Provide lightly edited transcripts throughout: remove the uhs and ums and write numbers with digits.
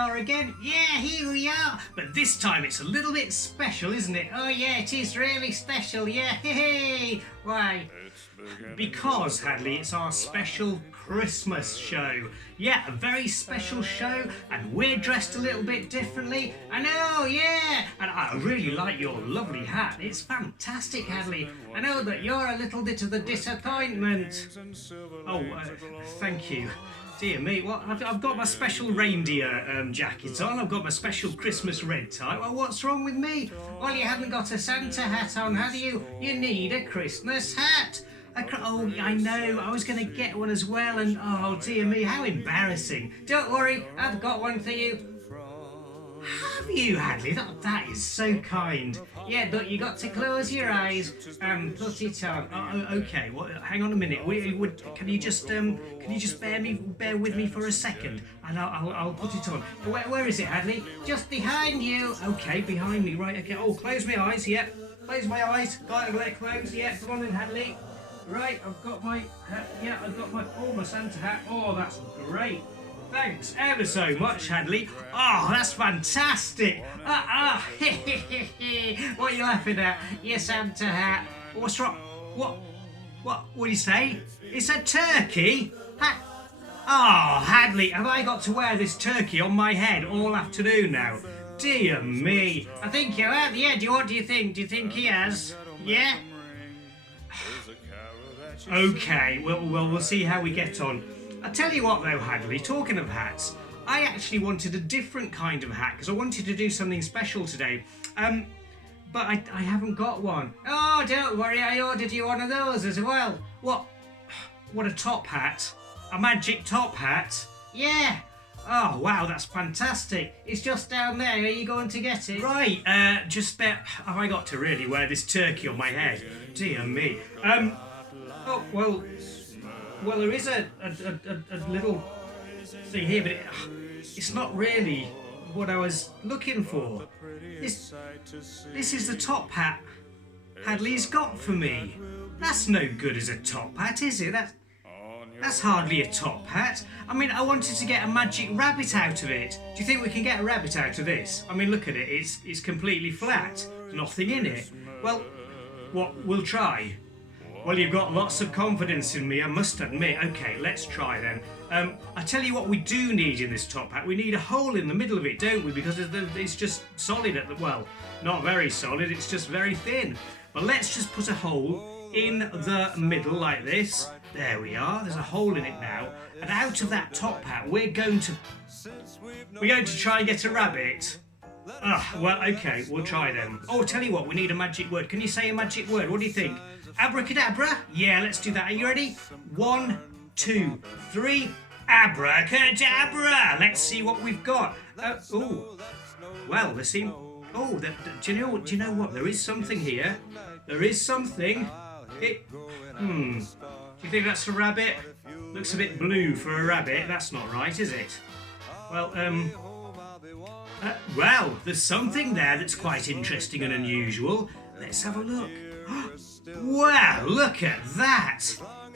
are again. Yeah, here we are. But this time it's a little bit special, isn't it? Oh yeah, it is really special. Yeah, hey. Why? Because, Hadley, it's our special Christmas show. Yeah, a very special show, and we're dressed a little bit differently. I know, yeah. And I really like your lovely hat. It's fantastic, Hadley. I know that you're a little bit of a disappointment. Oh, thank you. Dear me, well, I've got my special reindeer jacket on. I've got my special Christmas red tie. Well, what's wrong with me? Well, you haven't got a Santa hat on, have you? You need a Christmas hat. Oh, I know. I was going to get one as well, and oh dear me, how embarrassing. Don't worry, I've got one for you. Have you, Hadley? That is so kind. Yeah, but you got to close your eyes and put it on. Oh, okay. Well, hang on a minute. Can you just bear with me for a second, and I'll put it on. Where is it, Hadley? Just behind you. Okay, behind me. Right. Okay. Oh, close my eyes. Yeah. Close my eyes. Got it closed. Yeah. Come on then, Hadley. Right. I've got my my Santa hat. Oh, that's great. Thanks ever so much, Hadley. Oh, that's fantastic. What are you laughing at? Your Santa hat. What's wrong? What do you say? It's a turkey? Oh, Hadley, have I got to wear this turkey on my head all afternoon now? Dear me. I think you have. Yeah, what do you think? Do you think he has? Yeah? Okay, well, we'll see how we get on. I tell you what though, Hadley, talking of hats, I actually wanted a different kind of hat because I wanted to do something special today. But I haven't got one. Oh, don't worry, I ordered you one of those as well. What a top hat. A magic top hat? Yeah. Oh, wow, that's fantastic. It's just down there. Are you going to get it? Right, have I got to really wear this turkey on my head? Dear me. Oh, well, there is a little thing here, but it's not really what I was looking for. This is the top hat Hadley's got for me. That's no good as a top hat, is it? That's hardly a top hat. I mean, I wanted to get a magic rabbit out of it. Do you think we can get a rabbit out of this? I mean, look at it. It's completely flat. There's nothing in it. Well, we'll try. Well, you've got lots of confidence in me, I must admit. Okay, let's try then. I tell you what we do need in this top hat. We need a hole in the middle of it, don't we? Because it's just solid well, not very solid, it's just very thin. But let's just put a hole in the middle like this. There we are, there's a hole in it now. And out of that top hat, we're going to try and get a rabbit. Well, okay, we'll try then. Oh, tell you what, we need a magic word. Can you say a magic word? What do you think? Abracadabra? Yeah, let's do that. Are you ready? 1, 2, 3. Abracadabra! Let's see what we've got. Well, there seems... Oh, do you know what? There is something here. There is something. Do you think that's a rabbit? Looks a bit blue for a rabbit. That's not right, is it? Well, well, there's something there that's quite interesting and unusual. Let's have a look. Wow, look at that!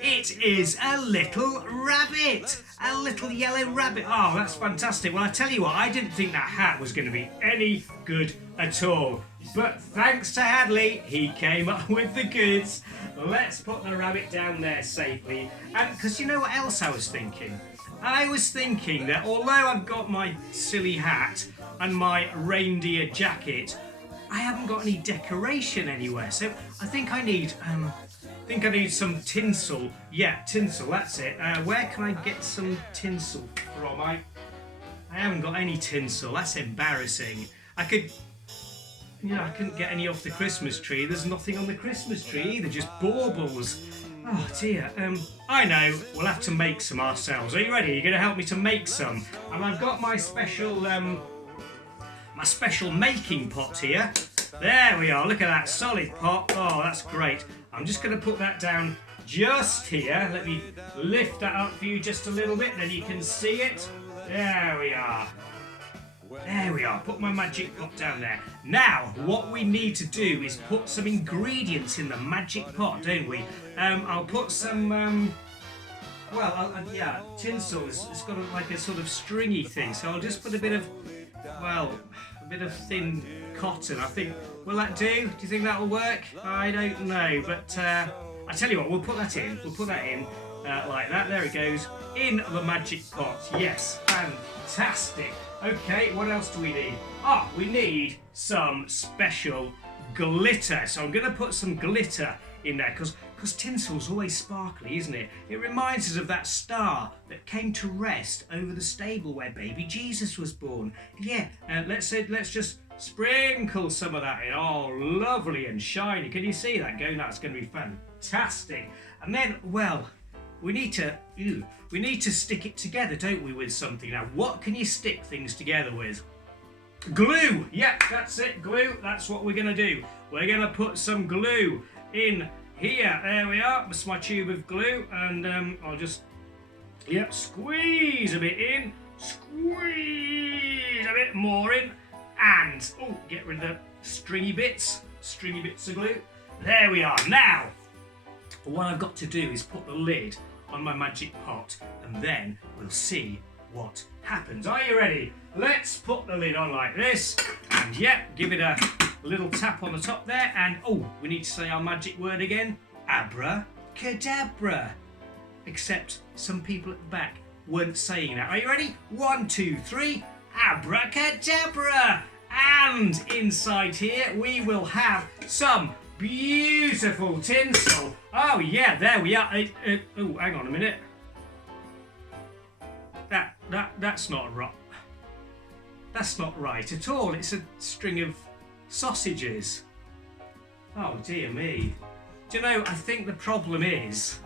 It is a little rabbit! A little yellow rabbit. Oh, that's fantastic. Well, I tell you what, I didn't think that hat was going to be any good at all. But thanks to Hadley, he came up with the goods. Let's put the rabbit down there safely. And because you know what else I was thinking? I was thinking that although I've got my silly hat and my reindeer jacket, I haven't got any decoration anywhere, so I think I need some tinsel. Yeah, tinsel, that's it. Where can I get some tinsel from? I haven't got any tinsel. That's embarrassing. I couldn't get any off the Christmas tree. There's nothing on the Christmas tree either, just baubles. Oh dear. I know. We'll have to make some ourselves. Are you ready? You're going to help me to make some. And I've got my special making pot here. There we are, look at that solid pot. Oh, that's great. I'm just going to put that down just here. Let me lift that up for you just a little bit, then you can see it. There we are. There we are, put my magic pot down there. Now, what we need to do is put some ingredients in the magic pot, don't we? I'll put some well, yeah, tinsel it's got like a sort of stringy thing, so I'll just put a bit of, well, a bit of thin cotton. I think, will that do? Do you think that'll work? I don't know, but I tell you what, we'll put that in. We'll put that in like that. There it goes in the magic pot. Yes, fantastic. Okay, what else do we need? Ah, we need some special glitter. So I'm going to put some glitter in there because tinsel's always sparkly, isn't it? It reminds us of that star that came to rest over the stable where baby Jesus was born. Yeah, let's just sprinkle some of that in. Oh, lovely and shiny. Can you see that going? That's going to be fantastic. And then, well, we need to stick it together, don't we, with something. Now, what can you stick things together with? Glue. Yeah, that's it. Glue. That's what we're going to do. We're going to put some glue in here. There we are. That's my tube of glue, and I'll just, yep, squeeze a bit in, squeeze a bit more in, and oh, get rid of the stringy bits of glue. There we are. Now, what I've got to do is put the lid on my magic pot, and then we'll see what happens. Are you ready? Let's put the lid on like this, and yep, give it a little tap on the top there, and oh, we need to say our magic word again. Abracadabra. Except some people at the back weren't saying that. Are you ready? 1, 2, 3. Abracadabra. And inside here we will have some beautiful tinsel. Oh yeah, there we are. Oh, hang on a minute. That's not right. That's not right at all. It's a string of sausages. Oh dear me. Do you know, I think the problem is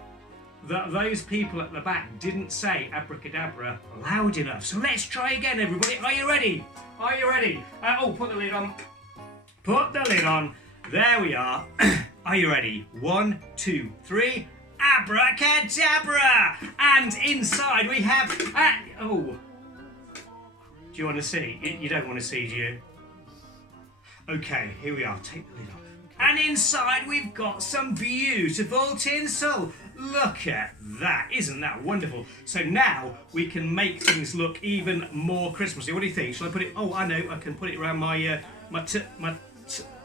that those people at the back didn't say abracadabra loud enough. So let's try again, everybody. Are you ready? Are you ready? Oh, put the lid on. Put the lid on. There we are. Are you ready? 1, 2, 3. Abracadabra! And inside we have... oh. Do you want to see? You don't want to see, do you? Okay, here we are. Take the lid off. And inside we've got some beautiful tinsel. Look at that. Isn't that wonderful? So now we can make things look even more Christmassy. What do you think? Shall I put it... Oh, I know. I can put it around my...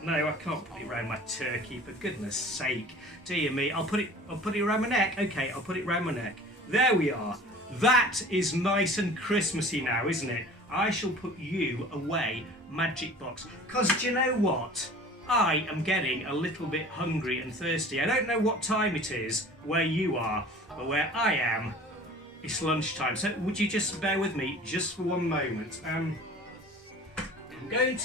No, I can't put it around my turkey, for goodness sake. Dear me. I'll put it around my neck. Okay, I'll put it around my neck. There we are. That is nice and Christmassy now, isn't it? I shall put you away, Magic Box. Because do you know what? I am getting a little bit hungry and thirsty. I don't know what time it is where you are, but where I am, it's lunchtime. So would you just bear with me just for one moment? I'm going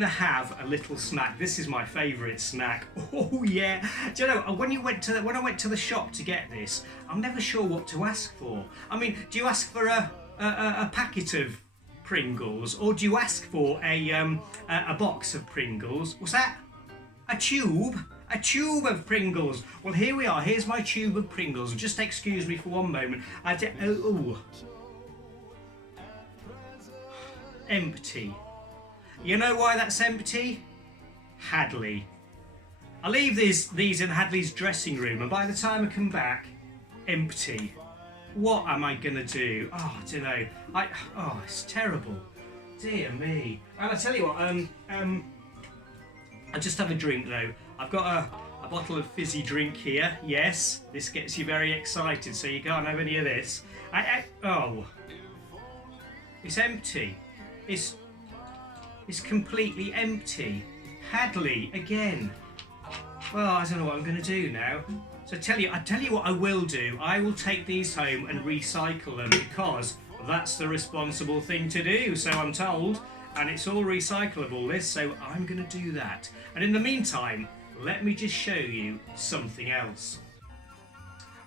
to have a little snack. This is my favourite snack. Oh yeah. Do you know, when I went to the shop to get this, I'm never sure what to ask for. I mean, do you ask for a packet of Pringles, or do you ask for a box of Pringles? What's that? A tube? A tube of Pringles. Well, here we are. Here's my tube of Pringles. Just excuse me for one moment. Empty. You know why that's empty? Hadley. I leave these in Hadley's dressing room, and by the time I come back, empty. What am I gonna do? Oh, I don't know. Oh, it's terrible. Dear me. And I tell you what, I just have a drink though. I've got a bottle of fizzy drink here. Yes, this gets you very excited, so you can't have any of this. Oh, it's empty. It's completely empty. Hadley again. Well, I don't know what I'm gonna do now. So I tell you what I will do. I will take these home and recycle them, because that's the responsible thing to do, so I'm told. And it's all recyclable, this, so I'm going to do that. And in the meantime, let me just show you something else.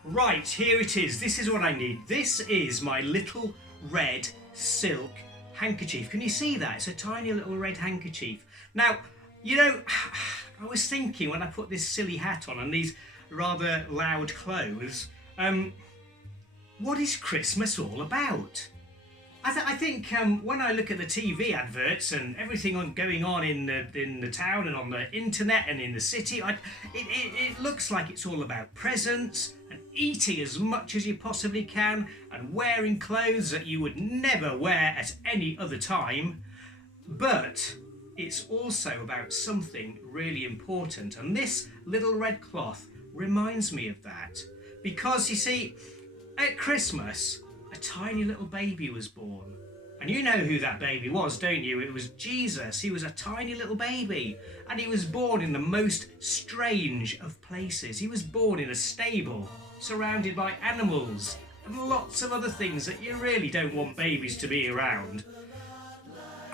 Right, here it is. This is what I need. This is my little red silk handkerchief. Can you see that? It's a tiny little red handkerchief. Now, you know, I was thinking when I put this silly hat on and these rather loud clothes, what is Christmas all about? I think when I look at the TV adverts and everything going on in the town and on the internet and in the city, it looks like it's all about presents and eating as much as you possibly can and wearing clothes that you would never wear at any other time. But it's also about something really important, and this little red cloth reminds me of that. Because you see, at Christmas, a tiny little baby was born. And you know who that baby was, don't you? It was Jesus. He was a tiny little baby. And he was born in the most strange of places. He was born in a stable, surrounded by animals and lots of other things that you really don't want babies to be around.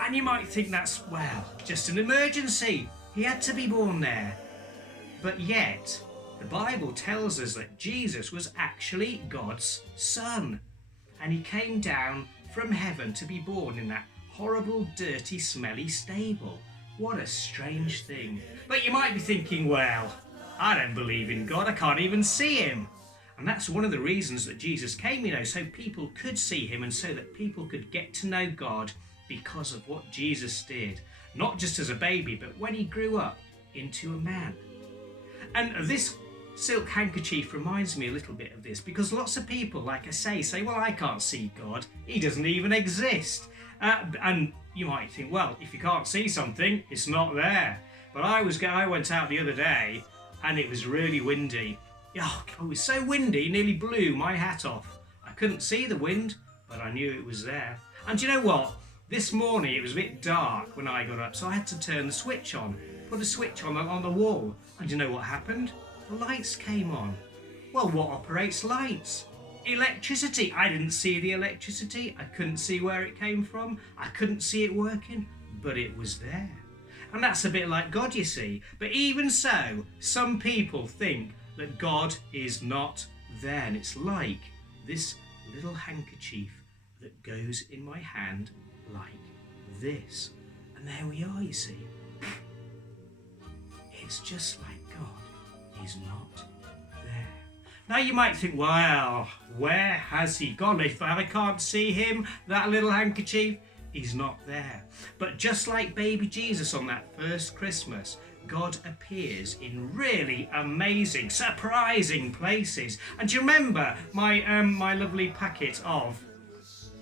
And you might think that's, well, just an emergency. He had to be born there. But yet, the Bible tells us that Jesus was actually God's son. And he came down from heaven to be born in that horrible, dirty, smelly stable. What a strange thing. But you might be thinking, well, I don't believe in God. I can't even see him. And that's one of the reasons that Jesus came, so people could see him and so that people could get to know God because of what Jesus did. Not just as a baby, but when he grew up into a man. And this silk handkerchief reminds me a little bit of this, because lots of people, like I say, well, I can't see God. He doesn't even exist. And you might think, well, if you can't see something, it's not there. But I went out the other day and it was really windy. Oh, it was so windy, it nearly blew my hat off. I couldn't see the wind, but I knew it was there. And you know what? This morning it was a bit dark when I got up, so I had to turn the switch on, put a switch on the wall. And you know what happened? The lights came on. Well, what operates lights? Electricity. I didn't see the electricity. I couldn't see where it came from. I couldn't see it working, but it was there. And that's a bit like God, you see. But even so, some people think that God is not there. And it's like this little handkerchief that goes in my hand like this. And there we are, you see. It's just like God. He's not there. Now you might think, well, where has he gone? If I can't see him, that little handkerchief, he's not there. But just like baby Jesus on that first Christmas, God appears in really amazing, surprising places. And do you remember my lovely packet of,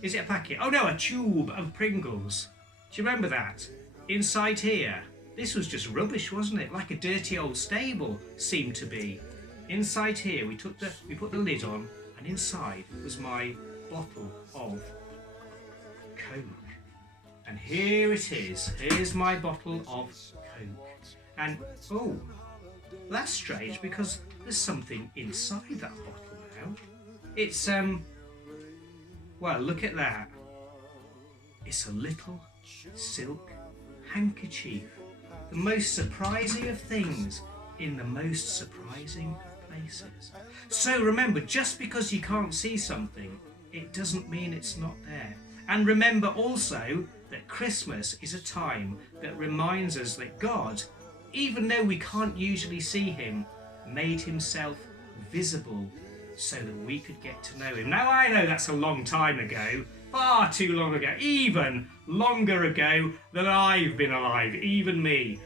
is it a packet? Oh no, a tube of Pringles. Do you remember that? Inside here. This was just rubbish, wasn't it? Like a dirty old stable seemed to be. Inside here, we put the lid on, and inside was my bottle of Coke. And here it is. Here's my bottle of Coke. And oh, that's strange because there's something inside that bottle now. It's well, look at that. It's a little silk handkerchief. The most surprising of things in the most surprising of places. So remember, just because you can't see something, it doesn't mean it's not there. And remember also that Christmas is a time that reminds us that God, even though we can't usually see him, made himself visible so that we could get to know him. Now I know that's a long time ago, far too long ago, even longer ago than I've been alive, even me.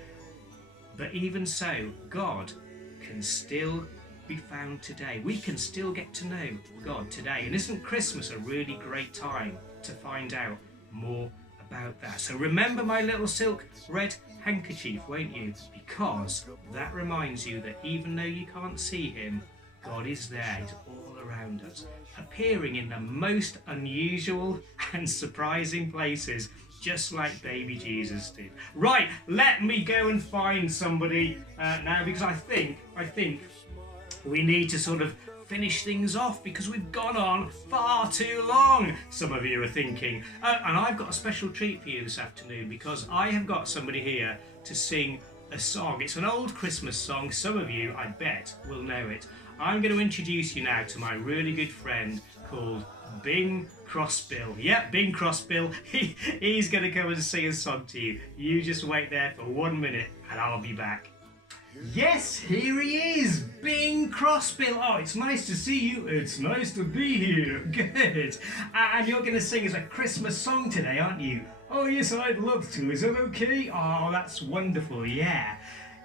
But even so, God can still be found today. We can still get to know God today. And isn't Christmas a really great time to find out more about that? So remember my little silk red handkerchief, won't you? Because that reminds you that even though you can't see him, God is there. He's all around us, appearing in the most unusual and surprising places, just like baby Jesus did. Right, let me go and find somebody now, because I think we need to sort of finish things off because we've gone on far too long, some of you are thinking. And I've got a special treat for you this afternoon because I have got somebody here to sing a song. It's an old Christmas song. Some of you, I bet, will know it. I'm going to introduce you now to my really good friend called Bing Crosbill. Yep, Bing Crosbill. He's going to come and sing a song to you. You just wait there for 1 minute and I'll be back. Yes, here he is, Bing Crosby. Oh, it's nice to see you. It's nice to be here. Good. And you're going to sing us a Christmas song today, aren't you? Oh, yes, I'd love to. Is that okay? Oh, that's wonderful, yeah.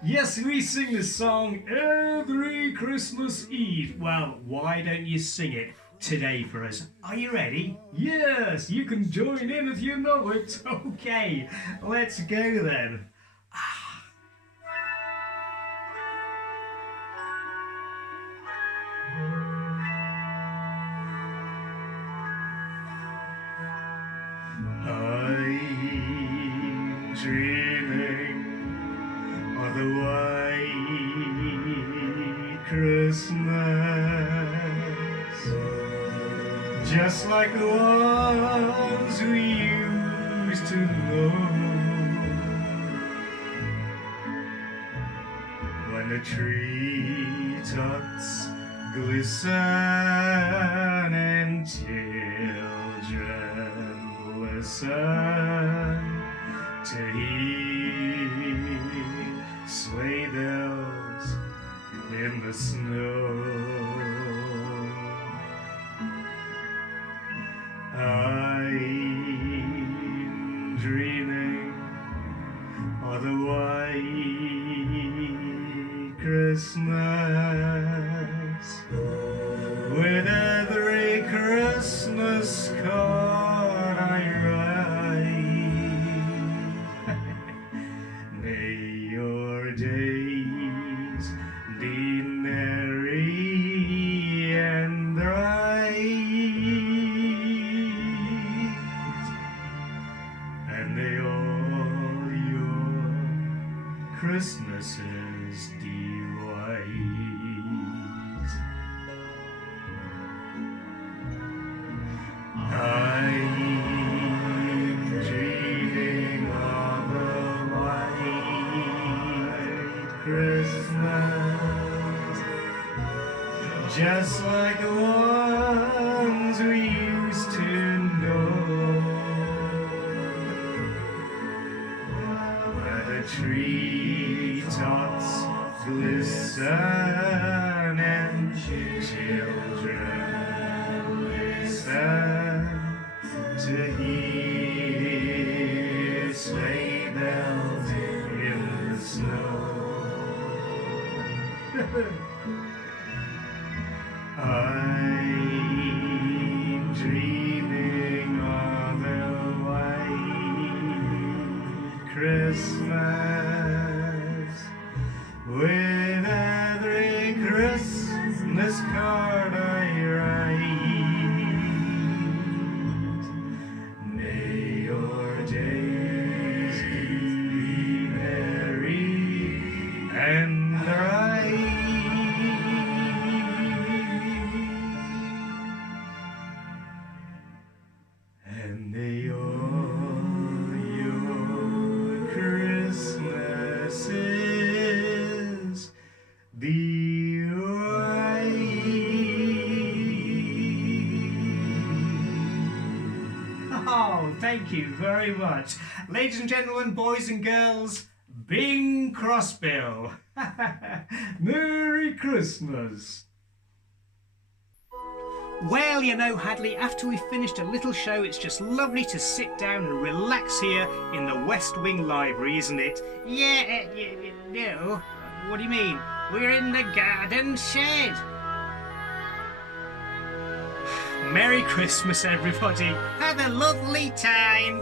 Yes, we sing this song every Christmas Eve. Well, why don't you sing it today for us? Are you ready? Yes, you can join in if you know it. Okay, let's go then. I'm dreaming of the white Christmas, just like the ones we used to know, when the treetops glisten and children listen to hear sleigh bells in the snow. I'm dreaming of the white Christmas, with every Christmas card I write. May your days be merry and bright, and may all your Christmases delight. I'm dreaming of a white Christmas, just like the ones we used to know, where the treetops glisten and children listen to hear sleigh bells in the snow. I'm dreaming of a white Christmas, with every Christmas card I write. May your days be merry and bright, and may all your Christmases be white. Oh, thank you very much. Ladies and gentlemen, boys and girls, Bing Crosby. Merry Christmas. Well, you know, Hadley, after we've finished a little show, it's just lovely to sit down and relax here in the West Wing Library, isn't it? Yeah, no. What do you mean? We're in the garden shed. Merry Christmas, everybody. Have a lovely time.